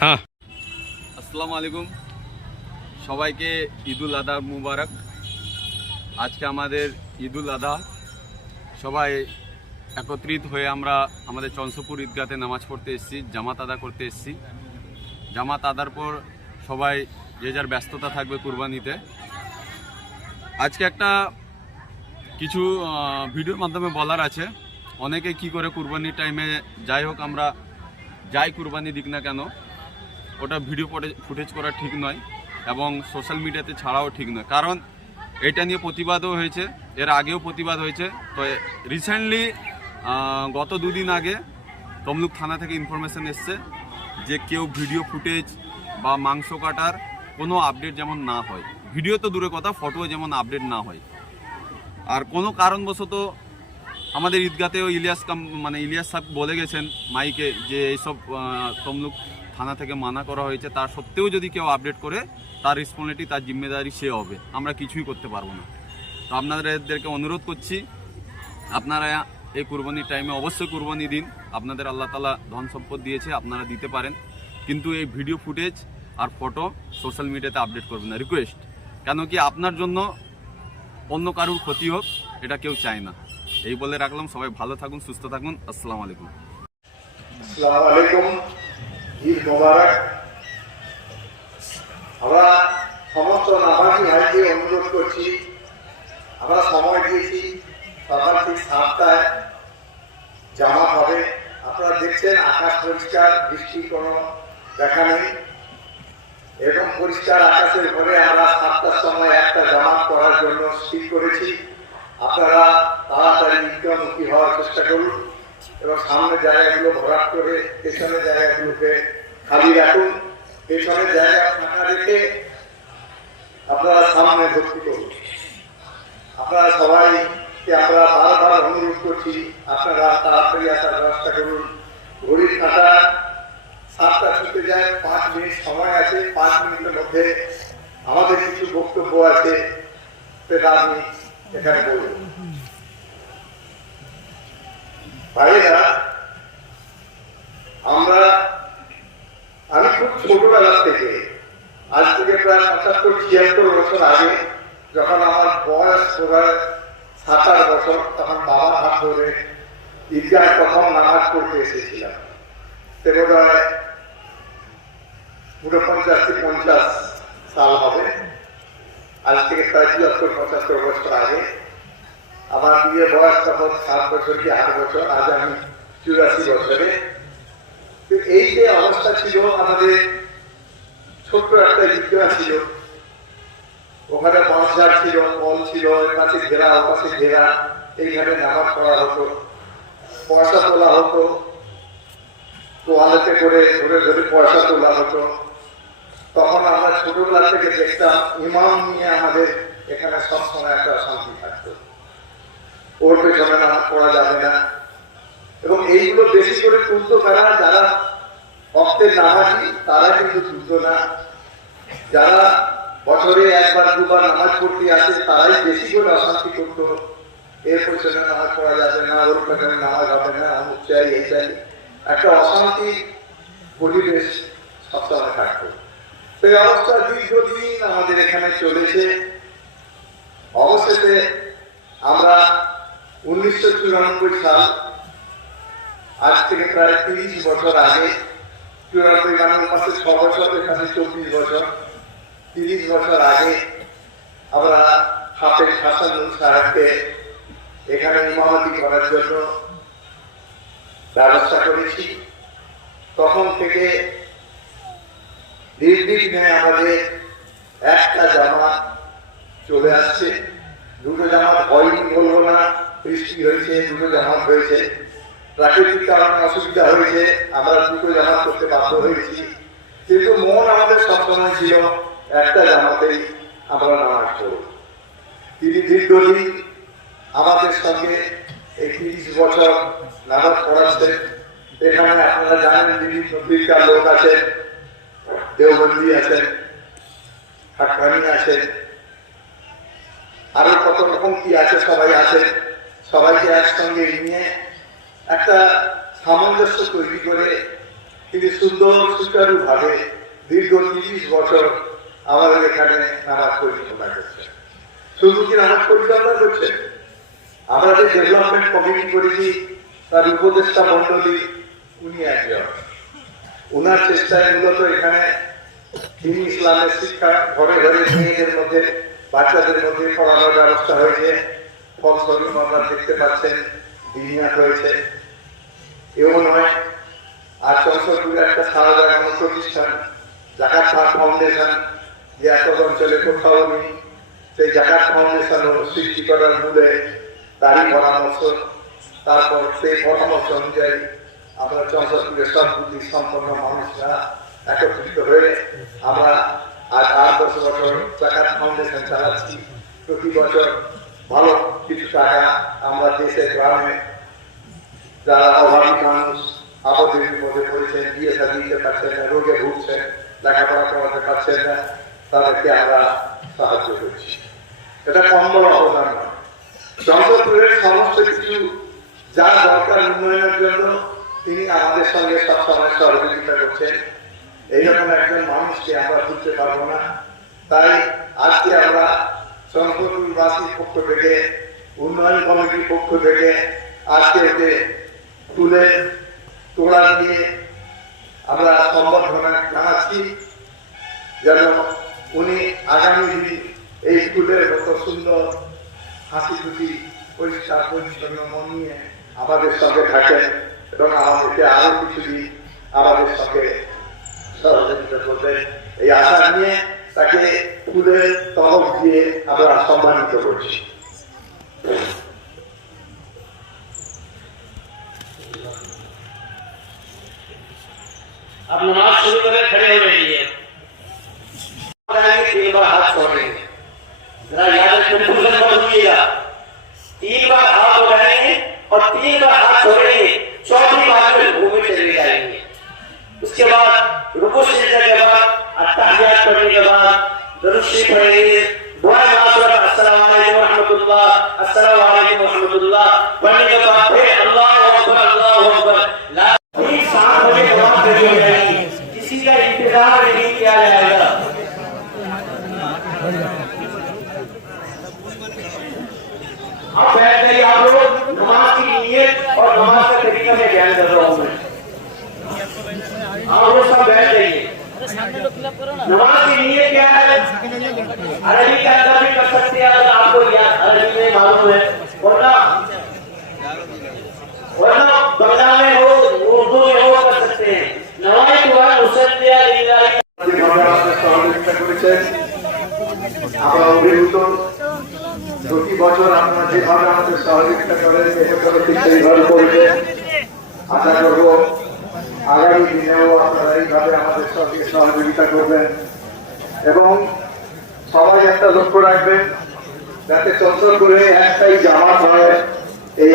হ্যাঁ, আসসালামু আলাইকুম সবাইকে ঈদুল আজহা মুবারক। আজকে আমাদের ঈদুল আজহা, সবাই একত্রিত হয়ে আমরা আমাদের চঞ্চপুর ঈদগাতে নামাজ পড়তে এসেছি, জামাত আদা করতে এসেছি। জামাত আদার পর সবাই যে যার ব্যস্ততা থাকবে কুরবানিতে। আজকে একটা কিছু ভিডিওর মাধ্যমে বলার আছে। অনেকে কি করে কুরবানির টাইমে, যাই হোক আমরা যাই কুরবানি দিক না কেন, ওটা ভিডিও ফুটেজ করা ঠিক নয় এবং সোশ্যাল মিডিয়াতে ছাড়াও ঠিক নয়। কারণ এটা নিয়ে প্রতিবাদও হয়েছে, এর আগেও প্রতিবাদ হয়েছে। তো রিসেন্টলি গত দুদিন আগে তমলুক থানা থেকে ইনফরমেশন এসছে যে কেউ ভিডিও ফুটেজ বা মাংস কাটার কোনো আপডেট যেমন না হয়, ভিডিও তো দূরে কথা, ফটো যেমন আপডেট না হয়। আর কোনো কারণবশত আমাদের ঈদগাতেও ইলিয়াস সাহেব বলে গেছেন মাইকে যে এইসব তমলুক থানা থেকে মানা করা হয়েছে। তার সত্ত্বেও যদি কেউ আপডেট করে, তার রেসপন্সিবিলিটি, তার জিম্মেদারি সে হবে, আমরা কিছুই করতে পারবো না। তো আপনাদেরকে অনুরোধ করছি, আপনারা এই কুরবানির টাইমে অবশ্যই কুরবানি দিন। আপনাদের আল্লাহ তাআলা ধন সম্পদ দিয়েছে, আপনারা দিতে পারেন, কিন্তু এই ভিডিও ফুটেজ আর ফটো সোশ্যাল মিডিয়াতে আপডেট করবেন না, রিকোয়েস্ট। কেন কি আপনার জন্য অন্য কারুর ক্ষতি হোক, এটা কেউ চায় না। এই বলে রাখলাম, সবাই ভালো থাকুন, সুস্থ থাকুন। আসসালামু আলাইকুম। আসসালামু আলাইকুম, ঈদ মোবারক। আমরা সমস্ত নামাজি ভাইকে অনুরোধ করছি, আমরা সময় দিয়েছি সকাল ঠিক 7টায় জামাত হবে। আপনারা দেখছেন আকাশ পরিষ্কার, বৃষ্টি কোনো দেখা নেই। এরকম পরিষ্কার আকাশের পরে আমরা 7টার সময় একটা জামাত করার জন্য স্থির করেছি। আপনারা তাড়াতাড়ি ঈদগাহমুখী হওয়ার চেষ্টা করুন এবং সামনের জায়গাগুলো ভরাট করে পেছনের জায়গাগুলোকে খালি রাখুন। পেছনের জায়গা ফাঁকা রেখে আপনারা সামনে ভর্তি করুন। আপনারা সবাইকে আমরা বারবার অনুরোধ করছি, আপনারা তাড়াতাড়ি আসার ব্যবস্থা করুন। ঘড়ির কাঁটা 7টা ছুটে যায়, 5 মিনিট সময় আছে। 5 মিনিটের মধ্যে আমাদের কিছু বক্তব্য আছে, সেটা আমি এখানে বলব। ভাইয়েরা, আমি খুব ছোটবেলা থেকে, আজ থেকে প্রায় 75-76 বছর আগে, যখন আমার বয়স 7-8 বছর, তখন বাবার হাত ধরে ঈদগাহে প্রথম নামাজ পড়তে এসেছিলাম। সে বোধ হয় 49-50 সাল হবে, আজ থেকে প্রায় 74-75 বছর আগে। আমার বিয়ে বয়স তখন 7 বছর কি 8 বছর, আজ আমি 84 বছরে। তো এই যে অবস্থা ছিল, আমাদের ছোট্ট একটা ঈদগাহ ছিল, ওখানে বাঁশঝাড় ছিল, কল ছিল, এর কাছে ঘেরা, ওর কাছে ঘেরা, এইখানে নামাজ পড়া হতো, পয়সা তোলা হতো, তোয়ালেতে করে ধরে ধরে পয়সা তোলা হতো। তখন আমরা ছোটবেলা থেকে দেখতাম ইমাম নিয়ে আমাদের এখানে সবসময় একটা শান্তি থাকতো, ওর পেছনে নামাজ পড়া যাবে না। এবং এইগুলো বেশি করে তুলতো কারা, যারা ভক্তের নামাজি, তারা কিন্তু তুলতো না। যারা বছরে 1-2 নামাজ পড়তে আসে, তারাই বেশি করে অশান্তি করতো, এর পেছনে নামাজ পড়া যাবে না, ওর পেছনে নামাজ হবে না, অমুক চাই, এই চাই, একটা অশান্তি পরিবেশ সবসময় থাকতো। সেই অবস্থা দীর্ঘদিন আমাদের এখানে চলেছে। অবশেষে আমরা 1994 সাল, আজ থেকে প্রায় 30 বছর আগে, 94 গানের পাশে 6 বছর, এখানে 24 বছর, 30 বছর আগে আমরা হাফেজ হাসানুল সাহেবকে এখানে ইমামতি করার জন্য ব্যবস্থা করেছি। তখন থেকে নির্বিঘ্নে আমাদের একটা জামাত চলে আসছে। 2টো জামাত হয়নি বলবো না, বৃষ্টি হয়েছে, 2টো জামাত হয়েছে, প্রাকৃতিক কারণে অসুবিধা হয়েছে, আমরা 2টো জামাত করতে বাধ্য হয়েছি। কিন্তু মন আমাদের সবসময় ছিল একটা জামাতেই আমরা নামাজ পড়ব। তিনি দীর্ঘদিন আমাদের সঙ্গে এই 30 বছর নামাজ পড়াচ্ছেন। এখানে আপনারা জানেন বিভিন্ন ফিরকার লোক আছেন, দেওবন্দি আছেন, হাক্কানি আছেন, আরো কত রকম কি আছে, সবাই আছেন। সবাইকে একসঙ্গে নিয়ে একটা সামঞ্জস্য তৈরি করে তিনি সুন্দর সুচারুভাবে দীর্ঘ 30 বছর আমাদের এখানে নামাজ পরিচালনা করছেন। শুধু কি নামাজ পরিচালনা করছেন, আমরা যে ডেভেলপমেন্ট কমিটি করেছি তার উপদেষ্টা মন্ডলী উনি একজন। উনার চেষ্টায় মূলত এখানে তিনি ইসলামের শিক্ষা ঘরে ঘরে মেয়েদের মধ্যে বাচ্চাদের মধ্যে পড়ানোর ব্যবস্থা হয়েছে। ফলস্বরূপ আপনারা দেখতে পাচ্ছেন বিনিয়োগ হয়েছে। এও নয়, আর চঞ্চলপুরে একটা সারা জাগানো প্রতিষ্ঠান জাকাত ফাউন্ডেশন, যে এত অঞ্চলে কোথাও নেই, সেই জাকাত ফাউন্ডেশন সৃষ্টি করার মূলে তারই পরামর্শ। তারপর সেই পরামর্শ অনুযায়ী আমরা চঞ্চলপুরের সব বুদ্ধি সম্পন্ন মানুষরা একত্রিত হয়ে আমরা আজ 8-10 বছর জাকাত ফাউন্ডেশন চালাচ্ছি। প্রতি বছর ভালো কিছু টাকা আমরা দেশে গ্রামে যারা অভাবী মানুষ আপদের মধ্যে পড়েছেন, বিয়ে শাদী দিতে পারছেন না, রোগে ভুগছেন, লেখাপড়া করাতে পারছেন না, তাদেরকে আমরা সাহায্য করছি। এটা কম বড় অবদান নয়। চন্দ্রপুরের সমস্ত কিছু যা দরকার উন্নয়নের জন্য তিনি আমাদের সঙ্গে সবসময় সহযোগিতা করছেন। এইরকম একজন মানুষকে আমরা ভুলতে পারবো না। তাই আজকে আমরা চন্দ্রপুরবাসীর পক্ষ থেকে, উন্নয়ন কমিটির পক্ষ থেকে আজকে এতে তুলে তোলা দিয়ে আমরা সম্বর্ধনা জানাচ্ছি, যেন উনি আগামী দিন এই স্কুলের মতো সুন্দর হাসি খুশি পরিষ্কার পরিচ্ছন্ন মন নিয়ে আমাদের সঙ্গে থাকেন এবং আমাদেরকে আরো কিছুদিন আমাদের সঙ্গে সহযোগিতা করবেন। এই আশা নিয়ে তাকে ফুলের তহব দিয়ে আমরা সম্মানিত করছি। अब नमाज शुरू करें, खड़े हो जाइए। 3 बार हाथ छोड़ेंगे, जरा याद रखें, भूल मत भूलिएगा। 3 बार हाथ उठाएंगे और 3 बार हाथ छोड़ेंगे। चौथी बार में घूमे चले जाएंगे। उसके बाद रुकू सिजदा के बाद अत्तहियात पढ़ने के बाद दुरूद शरीफ पढ़ेंगे, दुआ माफ़रत, अस्सलामु अलैकुम व रहमतुल्लाह, अस्सलामु अलैकुम व रहमतुल्लाह पढ़ने के बाद फिर अल्लाहु अकबर, अल्लाहु अकबर। ठीक 7 बजे नमाज पढ़ी जाएगी, किसी का इंतजार नहीं किया जाएगा। अब बैठ गई आप लोग, नमाज की नीयत और नमाज का तरीका में ध्यान कर रहा हूँ मैं। आप लोग सब बैठ जाइए। नमाज की नीयत क्या है? अरबी का अंदर भी कर सकते हैं अगर आपको याद अरबी में मालूम है, वरना बंगला में हो, उर्दू में हो कर सकते हैं। नवाज हुआ मुसल्लिया लिल्लाहि। সহযোগিতা করেছেন আমরা অভিভূত। প্রতি বছর আপনারা যেভাবে আমাদের সহযোগিতা করেন এবছরও ঠিক সেইভাবে করবেন। আশা করবো আগামী দিনেও আপনারা এইভাবে আমাদের সঙ্গে সহযোগিতা করবেন এবং সবাই একটা লক্ষ্য রাখবেন যাতে চঞ্চল করে একটাই জামাত হয়। এই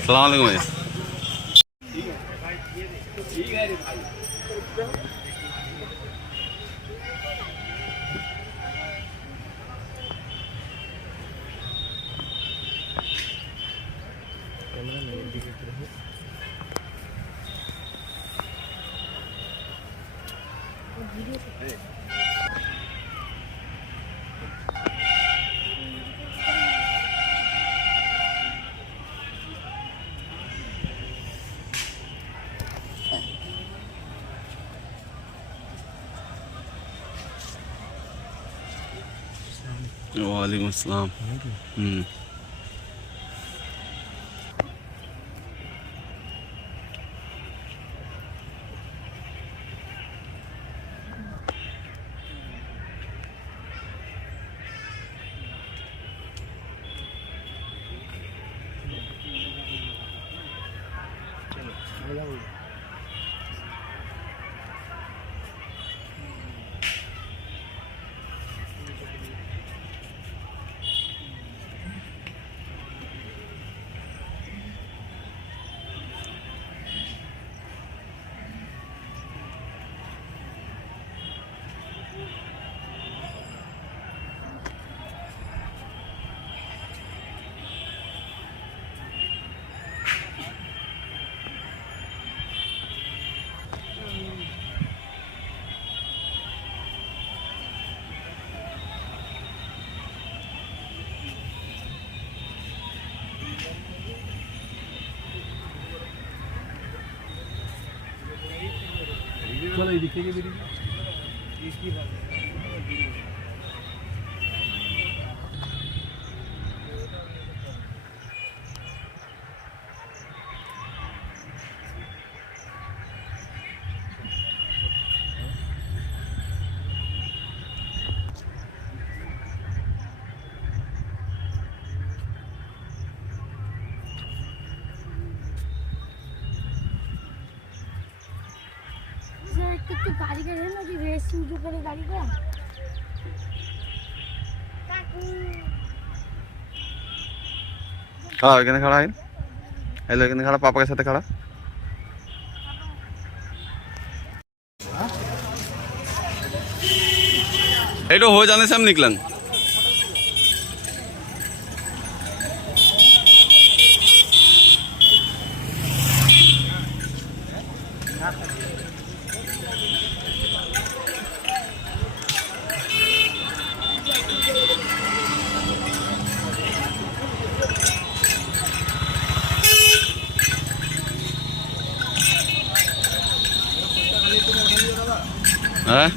अस्सलाम वालेकुम भैया। कैमरा नहीं दिख रहा है। ওয়ালাইকুম আসসালাম। চলো এই দিক থেকে বেরিয়ে একটু গাড়ি করে নাকি রেস শুরু করে গাড়িটা खड़ा हो, खड़ा है हेलो, खड़ा पापा के साथ खड़ा। एटो हो जाने से हम निकलन। हाँ